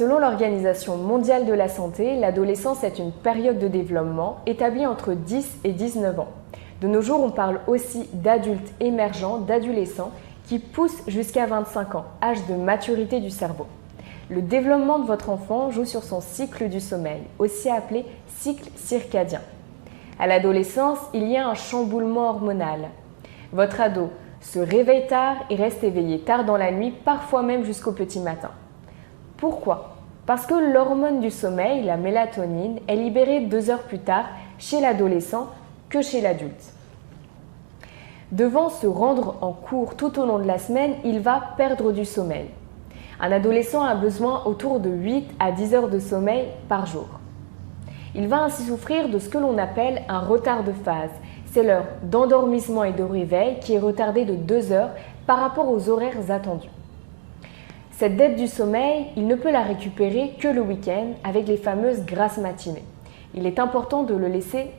Selon l'Organisation mondiale de la santé, l'adolescence est une période de développement établie entre 10 et 19 ans. De nos jours, on parle aussi d'adultes émergents, d'adolescents qui poussent jusqu'à 25 ans, âge de maturité du cerveau. Le développement de votre enfant joue sur son cycle du sommeil, aussi appelé cycle circadien. À l'adolescence, il y a un chamboulement hormonal. Votre ado se réveille tard et reste éveillé tard dans la nuit, parfois même jusqu'au petit matin. Pourquoi? Parce que l'hormone du sommeil, la mélatonine, est libérée 2 heures plus tard chez l'adolescent que chez l'adulte. Devant se rendre en cours tout au long de la semaine, il va perdre du sommeil. Un adolescent a besoin autour de 8 à 10 heures de sommeil par jour. Il va ainsi souffrir de ce que l'on appelle un retard de phase. C'est l'heure d'endormissement et de réveil qui est retardée de 2 heures par rapport aux horaires attendus. Cette dette du sommeil, il ne peut la récupérer que le week-end avec les fameuses grasses matinées. Il est important de le laisser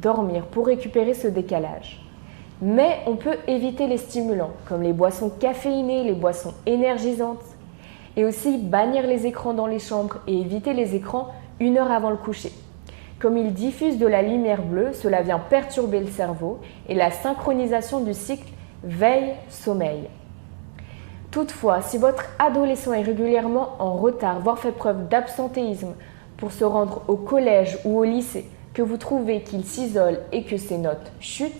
dormir pour récupérer ce décalage. Mais on peut éviter les stimulants comme les boissons caféinées, les boissons énergisantes et aussi bannir les écrans dans les chambres et éviter les écrans 1 heure avant le coucher. Comme ils diffusent de la lumière bleue, cela vient perturber le cerveau et la synchronisation du cycle veille-sommeil. Toutefois, si votre adolescent est régulièrement en retard, voire fait preuve d'absentéisme pour se rendre au collège ou au lycée, que vous trouvez qu'il s'isole et que ses notes chutent,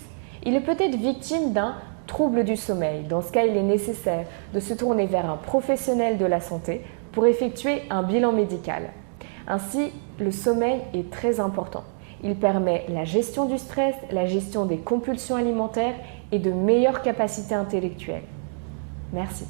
il est peut-être victime d'un trouble du sommeil. Dans ce cas, il est nécessaire de se tourner vers un professionnel de la santé pour effectuer un bilan médical. Ainsi, le sommeil est très important. Il permet la gestion du stress, la gestion des compulsions alimentaires et de meilleures capacités intellectuelles. Merci.